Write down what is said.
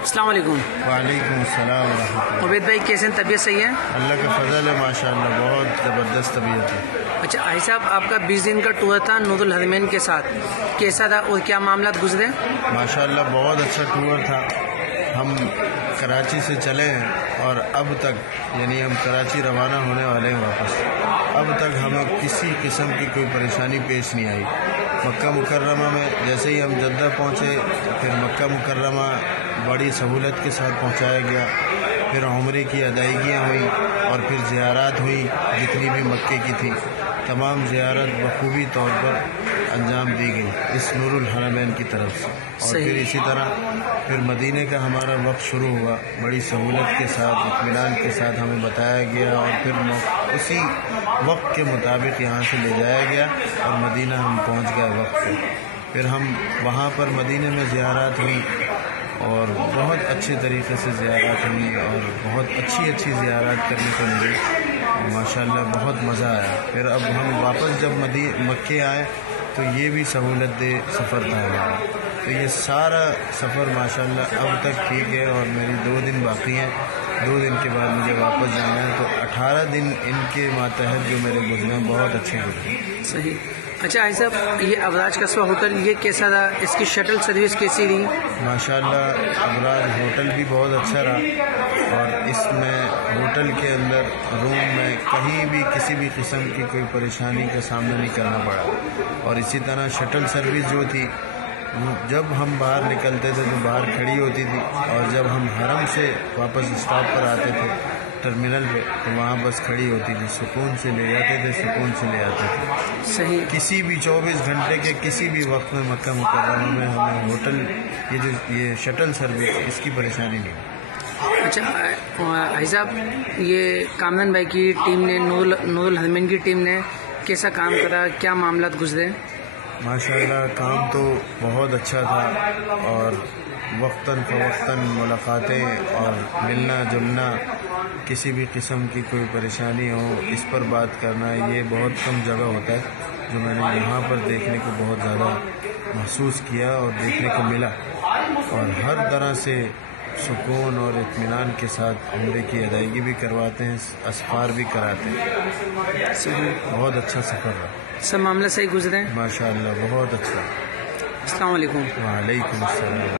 السلام علیکم۔ وعلیکم السلام ورحمۃ اللہ۔ عبید بھائی کیسے ہیں؟ طبیعت صحیح ہے؟ اللہ کا فضل ہے، ماشاءاللہ بہت زبردست طبیعت ہے۔ اچھا حاجی صاحب، آپ کا 20 دن کا ٹور تھا نور الحرمین کے ساتھ، کیسا تھا اور کیا معاملات گزرے؟ ماشاءاللہ بہت اچھا ٹور تھا۔ ہم کراچی سے چلے ہیں اور اب تک یعنی ہم کراچی روانہ ہونے والے ہیں واپس، اب تک ہمیں کسی قسم کی کوئی پریشانی پیش نہیں آئی۔ مکہ مکرمہ میں جیسے ہی ہم جدہ پہنچے، پھر مکہ مکرمہ بڑی سہولت کے ساتھ پہنچایا گیا، پھر عمرے کی ادائیگیاں ہوئیں اور پھر زیارات ہوئیں، جتنی بھی مکے کی تھی تمام زیارت بخوبی طور پر انجام دی گئی اس نور الحرمین کی طرف سے۔ اور پھر اسی طرح پھر مدینے کا ہمارا وقت شروع ہوا، بڑی سہولت کے ساتھ اطمینان کے ساتھ ہمیں بتایا گیا اور پھر اسی وقت کے مطابق یہاں سے لے جایا گیا اور مدینہ ہم پہنچ گئے وقت پہ۔ پھر ہم وہاں پر مدینے میں زیارات ہوئی اور بہت اچھے طریقے سے زیارات ہوئی اور بہت اچھی زیارات کرنے کو ملی، ماشاءاللہ بہت مزہ آیا۔ پھر اب ہم واپس جب مکے آئے تو یہ بھی سہولت دہ سفر تھا ہمارا، تو یہ سارا سفر ماشاءاللہ اب تک ٹھیک ہے اور میری 2 دن باقی ہیں، 2 دن کے بعد مجھے واپس جانا ہے، تو 18 دن ان کے ماتحت جو میرے گزرے بہت اچھے گزرے۔ صحیح۔ اچھا حاجی صاحب، یہ ابراج قصبہ ہوٹل یہ کیسا تھا؟ اس کی شٹل سروس کیسی رہی؟ ماشاءاللہ ابراج ہوٹل بھی بہت اچھا رہا اور اس میں ہوٹل کے اندر روم میں کہیں بھی کسی بھی قسم کی کوئی پریشانی کا سامنا نہیں کرنا پڑا، اور اسی طرح شٹل سروس جو تھی جب ہم باہر نکلتے تھے تو باہر کھڑی ہوتی تھی، اور جب ہم حرم سے واپس اسٹاپ پر آتے تھے ٹرمینل پہ تو وہاں بس کھڑی ہوتی تھی، سکون سے لے جاتے تھے، سکون سے لے آتے تھے۔ صحیح۔ کسی بھی 24 گھنٹے کے کسی بھی وقت میں مکہ مکرمہ میں ہمیں ہوٹل یہ شٹل سروس اس کی پریشانی نہیں۔ اچھا حاجی صاحب، یہ کامران بھائی کی ٹیم نے نور الحرمین کی ٹیم نے کیسا کام کرا، کیا معاملات گزرے؟ ماشاءاللہ کام تو بہت اچھا تھا، اور وقتاً فوقتاً ملاقاتیں اور ملنا جلنا، کسی بھی قسم کی کوئی پریشانی ہو اس پر بات کرنا، یہ بہت کم جگہ ہوتا ہے جو میں نے یہاں پر دیکھنے کو بہت زیادہ محسوس کیا اور دیکھنے کو ملا، اور ہر طرح سے سکون اور اطمینان کے ساتھ عمرے کی ادائیگی بھی کرواتے ہیں، اسفار بھی کراتے ہیں۔ صحیح۔ بہت اچھا سفر رہا، سب معاملہ صحیح گزرے؟ ماشاءاللہ بہت اچھا۔ السلام علیکم۔ وعلیکم السلام۔